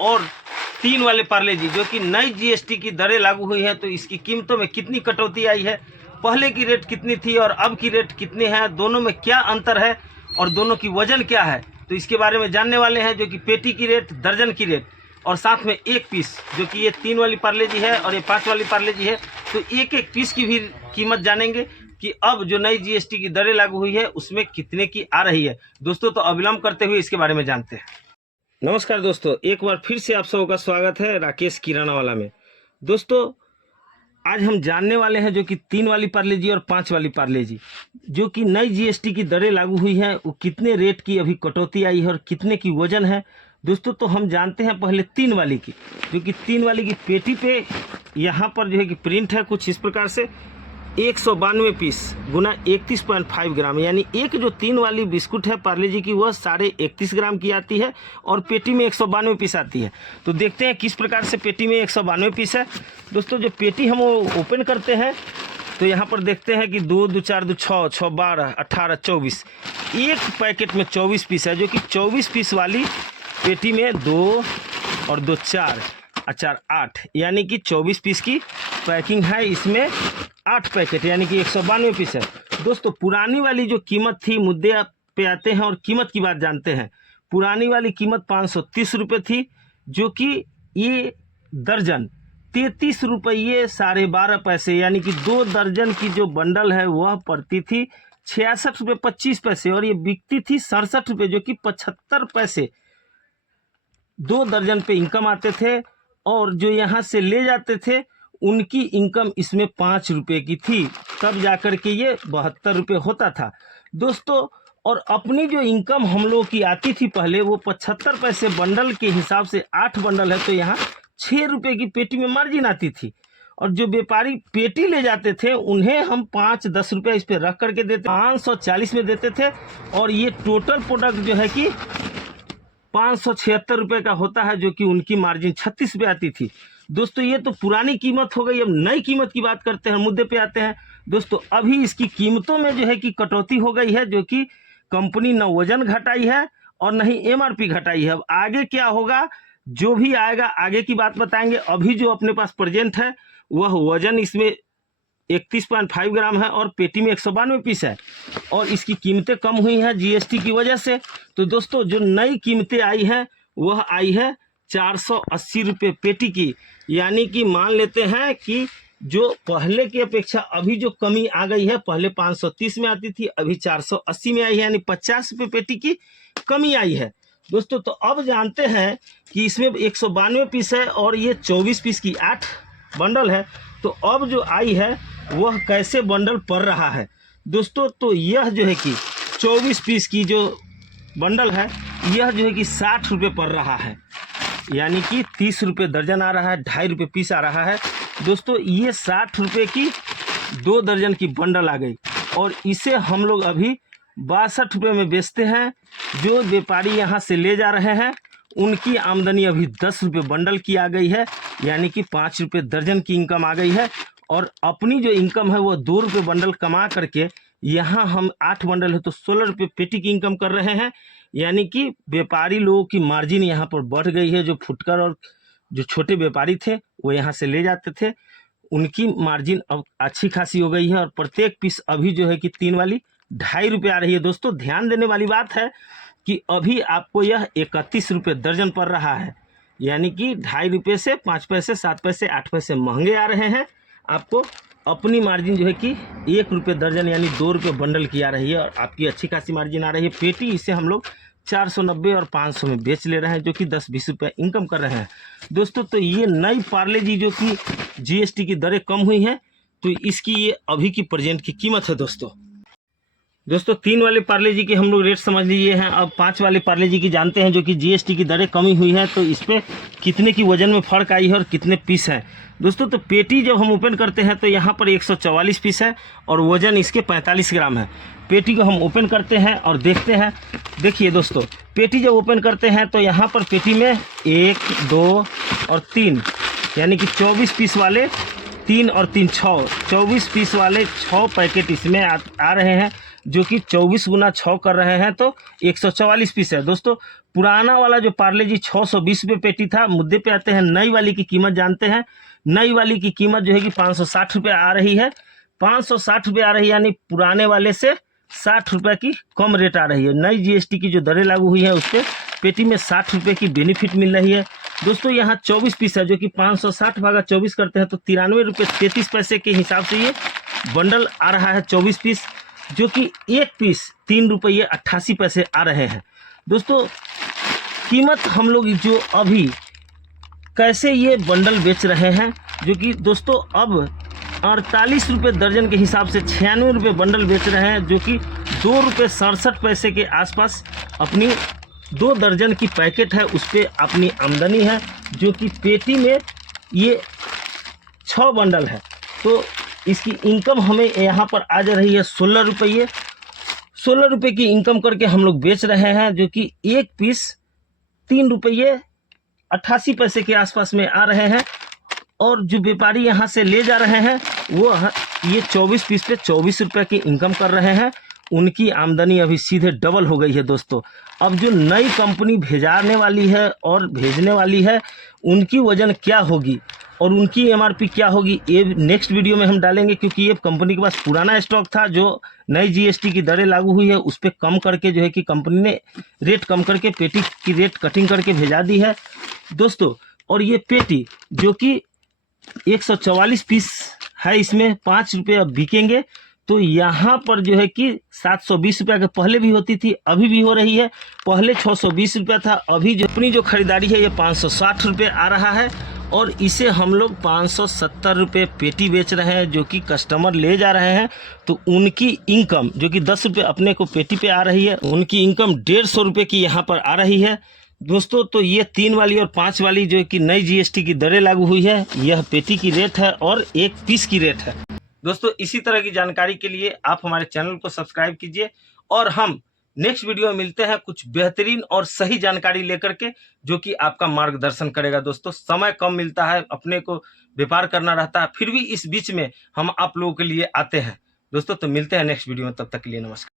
और 3 वाले पार्ले जी जो कि नई जीएसटी की दरें लागू हुई हैं, तो इसकी कीमतों में कितनी कटौती आई है, पहले की रेट कितनी थी और अब की रेट कितने हैं, दोनों में क्या अंतर है और दोनों की वजन क्या है, तो इसके बारे में जानने वाले हैं। जो कि पेटी की रेट, दर्जन की रेट और साथ में एक पीस, जो कि ये 3 वाली पार्ले जी है और ये 5 वाली पार्ले जी है, तो एक एक पीस की भी कीमत जानेंगे कि अब जो नई जीएसटी की दरें लागू हुई है उसमें कितने की आ रही है। दोस्तों तो अविलंब करते हुए इसके बारे में जानते हैं। नमस्कार दोस्तों, एक बार फिर से आप सबों का स्वागत है राकेश किराना वाला में। दोस्तों आज हम जानने वाले हैं जो कि 3 वाली पार्ले जी और 5 वाली पार्ले जी जो कि नई जीएसटी की दरें लागू हुई हैं, वो कितने रेट की अभी कटौती आई है और कितने की वजन है। दोस्तों तो हम जानते हैं पहले 3 वाली की, जो कि 3 वाली की पेटी पे यहाँ पर जो है कि प्रिंट है कुछ इस प्रकार से 192 पीस गुना 31.5 ग्राम, यानी एक जो 3 वाली बिस्कुट है पार्ले जी की वह 31.5 ग्राम की आती है और पेटी में 192 पीस आती है। तो देखते हैं किस प्रकार से पेटी में 192 पीस है। दोस्तों जो पेटी हम ओपन करते हैं तो यहाँ पर देखते हैं कि 2 2 4 2 6 6 12 18 24, एक पैकेट में 24 पीस है, जो कि 24 पीस वाली पेटी में 2 और 2 4 4 8, यानी कि 24 पीस की पैकिंग है। इसमें 8 पैकेट यानी कि 192 पीस है। दोस्तों पुरानी वाली जो कीमत थी, मुद्दे पे आते हैं और कीमत की बात जानते हैं। पुरानी वाली कीमत 530 रुपये थी, जो कि ये दर्जन 33 रुपये 12.5 पैसे, यानी कि 2 दर्जन की जो बंडल है वह पड़ती थी 66 रुपये 25 पैसे और ये बिकती थी 67 रुपये, जो कि 75 पैसे 2 दर्जन पे इनकम आते थे। और जो यहाँ से ले जाते थे उनकी इनकम इसमें 5 रुपये की थी, तब जाकर के ये 72 रुपये होता था दोस्तों। और अपनी जो इनकम हम लोग की आती थी पहले वो 75 पैसे बंडल के हिसाब से 8 बंडल है, तो यहाँ 6 रुपये की पेटी में मार्जिन आती थी। और जो व्यापारी पेटी ले जाते थे उन्हें हम 5-10 रुपये इस पर रख करके देते, 540 में देते थे। और ये टोटल प्रोडक्ट जो है कि 576 रुपये का होता है, जो कि उनकी मार्जिन 36 रुपये आती थी। दोस्तों ये तो पुरानी कीमत हो गई। अब नई कीमत की बात करते हैं, मुद्दे पे आते हैं। दोस्तों अभी इसकी कीमतों में जो है कि कटौती हो गई है, जो कि कंपनी न वजन घटाई है और न ही एमआरपी घटाई है। अब आगे क्या होगा, जो भी आएगा आगे की बात बताएंगे। अभी जो अपने पास प्रेजेंट है वह वजन इसमें 31.5 ग्राम है और पेटी में 192 पीस है और इसकी कीमतें कम हुई हैं जीएसटी की वजह से। तो दोस्तों जो नई कीमतें आई हैं वह आई है 480 रुपये पेटी की, यानी कि मान लेते हैं कि जो पहले की अपेक्षा अभी जो कमी आ गई है, पहले 530 में आती थी अभी 480 में आई है, यानी 50 रुपये पेटी की कमी आई है। दोस्तों तो अब जानते हैं कि इसमें 192 पीस है और ये 24 पीस की 8 बंडल है। तो अब जो आई है वह कैसे बंडल पड़ रहा है। दोस्तों तो यह जो है कि 24 पीस की जो बंडल है यह जो है कि 60 रुपये पड़ रहा है, यानी कि 30 रुपये दर्जन आ रहा है, 2.5 रुपये पीस आ रहा है। दोस्तों ये 60 रुपये की 2 दर्जन की बंडल आ गई और इसे हम लोग अभी 62 रुपये में बेचते हैं। जो व्यापारी यहाँ से ले जा रहे हैं उनकी आमदनी अभी 10 रुपये बंडल की आ गई है, यानी कि 5 रुपये दर्जन की इनकम आ गई है। और अपनी जो इनकम है वो 2 रुपये बंडल कमा करके यहाँ हम 8 बंडल है तो 16 रुपये पेटी की इनकम कर रहे हैं, यानी कि व्यापारी लोगों की मार्जिन यहाँ पर बढ़ गई है। जो फुटकर और जो छोटे व्यापारी थे वो यहाँ से ले जाते थे, उनकी मार्जिन अब अच्छी खासी हो गई है। और प्रत्येक पीस अभी जो है कि 3 वाली 2.5 रुपये आ रही है। दोस्तों ध्यान देने वाली बात है कि अभी आपको यह 31 रुपये दर्जन पड़ रहा है, यानी कि 2.5 रुपये से 5 पैसे 7 पैसे 8 पैसे महंगे आ रहे हैं। आपको अपनी मार्जिन जो है कि 1 रुपये दर्जन यानी 2 रुपये बंडल की आ रही है और आपकी अच्छी खासी मार्जिन आ रही है। पेटी इसे हम लोग 490 और 500 में बेच ले रहे हैं, जो कि 10-20 रुपये इनकम कर रहे हैं। दोस्तों तो ये नई पार्ले जी जो कि जीएसटी की दरें कम हुई हैं, तो इसकी ये अभी की प्रेजेंट की कीमत है। दोस्तों 3 वाले पार्ले जी के हम लोग रेट समझ लिए हैं। अब 5 वाले पार्ले जी की जानते हैं, जो कि जीएसटी की दरें कमी हुई हैं, तो इस पर कितने की वजन में फ़र्क आई है और कितने पीस हैं। दोस्तों तो पेटी जब हम ओपन करते हैं तो यहाँ पर 144 पीस है और वज़न इसके 45 ग्राम है। पेटी को हम ओपन करते हैं और देखते हैं। देखिए दोस्तों पेटी जब ओपन करते हैं तो यहाँ पर पेटी में 1 2 और 3 यानी कि 24 पीस वाले 3 और 3 6 24 पीस वाले 6 पैकेट इसमें आ रहे हैं। जो कि 24 गुना 6 कर रहे हैं तो 144 पीस है। दोस्तों पुराना वाला जो पार्ले जी 620 रुपये पेटी था। मुद्दे पे आते हैं, नई वाली की कीमत जानते हैं। नई वाली की कीमत जो है कि 560 रुपये आ रही है। 560 रुपये आ रही है, यानी पुराने वाले से 60 रुपये की कम रेट आ रही है। नई जीएसटी की जो दरें लागू हुई है उस पर पेटी में 60 रुपये की बेनिफिट मिल रही है। दोस्तों यहाँ 24 पीस है, जो कि 560 भागा 24 करते हैं तो 93 रुपये 33 पैसे के हिसाब से ये बंडल आ रहा है 24 पीस, जो कि एक पीस 3 रुपये 88 पैसे आ रहे हैं। दोस्तों कीमत हम लोग जो अभी कैसे ये बंडल बेच रहे हैं, जो कि दोस्तों अब 48 रुपये दर्जन के हिसाब से 96 रुपये बंडल बेच रहे हैं, जो कि 2 रुपये 67 पैसे के आसपास अपनी 2 दर्जन की पैकेट है उस पर अपनी आमदनी है, जो कि पेटी में ये 6 बंडल है। तो इसकी इनकम हमें यहाँ पर आ जा रही है 16 रुपये। 16 रुपये की इनकम करके हम लोग बेच रहे हैं, जो कि एक पीस 3 रुपये 88 पैसे के आसपास में आ रहे हैं। और जो व्यापारी यहाँ से ले जा रहे हैं वो ये 24 पीस पे 24 रुपये की इनकम कर रहे हैं। उनकी आमदनी अभी सीधे डबल हो गई है। दोस्तों अब जो नई कंपनी भेजाने वाली है और भेजने वाली है उनकी वजन क्या होगी और उनकी एमआरपी क्या होगी, ये नेक्स्ट वीडियो में हम डालेंगे, क्योंकि ये कंपनी के पास पुराना स्टॉक था जो नई जीएसटी की दरें लागू हुई है उस पर कम करके जो है कि कंपनी ने रेट कम करके पेटी की रेट कटिंग करके भेजा दी है दोस्तों। और ये पेटी जो कि 144 पीस है, इसमें 5 रुपये अब बिकेंगे। तो यहाँ पर जो है कि 720 रुपये के पहले भी होती थी, अभी भी हो रही है। पहले 620 रुपये था, अभी जो अपनी जो खरीदारी है ये 560 रुपये आ रहा है। और इसे हम लोग 570 रुपये पेटी बेच रहे हैं, जो कि कस्टमर ले जा रहे हैं। तो उनकी इनकम जो कि 10 रुपये अपने को पेटी पे आ रही है, उनकी इनकम 150 रुपये की यहाँ पर आ रही है दोस्तों। तो ये 3 वाली और 5 वाली जो कि नई जीएसटी की दरें लागू हुई है, यह पेटी की रेट है और एक पीस की रेट है। दोस्तों इसी तरह की जानकारी के लिए आप हमारे चैनल को सब्सक्राइब कीजिए और हम नेक्स्ट वीडियो में मिलते हैं कुछ बेहतरीन और सही जानकारी लेकर के, जो कि आपका मार्गदर्शन करेगा। दोस्तों समय कम मिलता है, अपने को व्यापार करना रहता है, फिर भी इस बीच में हम आप लोगों के लिए आते हैं दोस्तों। तो मिलते हैं नेक्स्ट वीडियो में, तब तक के लिए नमस्कार।